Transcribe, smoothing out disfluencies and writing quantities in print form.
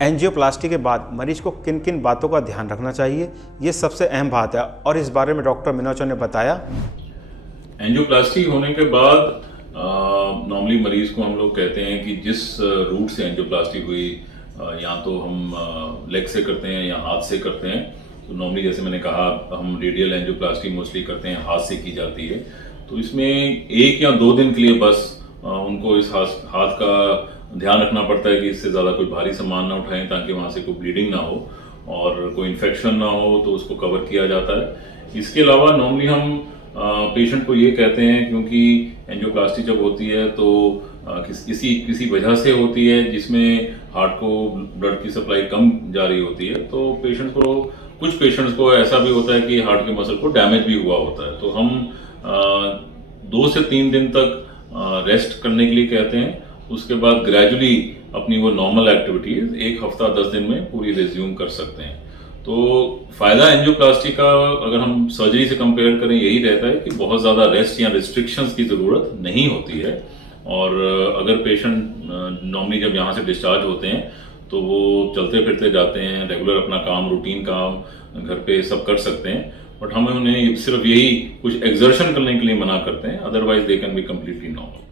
Angioplasty के बाद मरीज को किन किन बातों का ध्यान रखना चाहिए, ये सबसे अहम बात है और इस बारे में डॉक्टर मीनाचौर ने बताया। एंजियोप्लास्टी होने के बाद नॉर्मली मरीज को हम लोग कहते हैं कि जिस रूट से एंजियोप्लास्टी हुई, या तो हम लेग से करते हैं या हाथ से करते हैं। तो नॉर्मली जैसे मैंने कहा, हम रेडियल एंजियोप्लास्टी मोस्टली करते हैं, हाथ से की जाती है। तो इसमें 1 या 2 दिन के लिए बस उनको इस हाथ का ध्यान रखना पड़ता है कि इससे ज़्यादा कोई भारी सामान ना उठाएं, ताकि वहाँ से कोई ब्लीडिंग ना हो और कोई इन्फेक्शन ना हो, तो उसको कवर किया जाता है। इसके अलावा नॉर्मली हम पेशेंट को ये कहते हैं, क्योंकि एंजियोप्लास्टी जब होती है तो किसी वजह से होती है जिसमें हार्ट को ब्लड की सप्लाई कम जा रही होती है, तो कुछ पेशेंट्स को ऐसा भी होता है कि हार्ट के मसल को डैमेज भी हुआ होता है। तो हम 2 से 3 दिन तक रेस्ट करने के लिए कहते हैं। उसके बाद ग्रेजुअली अपनी वो नॉर्मल एक्टिविटीज 1 हफ्ता 10 दिन में पूरी रिज्यूम कर सकते हैं। तो फायदा एंजियोप्लास्टी का अगर हम सर्जरी से कंपेयर करें यही रहता है कि बहुत ज़्यादा रेस्ट या रिस्ट्रिक्शंस की ज़रूरत नहीं होती है। और अगर पेशेंट नॉर्मली जब यहाँ से डिस्चार्ज होते हैं तो वो चलते फिरते जाते हैं, रेगुलर अपना काम, रूटीन काम घर पे सब कर सकते हैं। बट हम उन्हें सिर्फ यही कुछ एक्सर्शन करने के लिए मना करते हैं, otherwise they can be completely normal.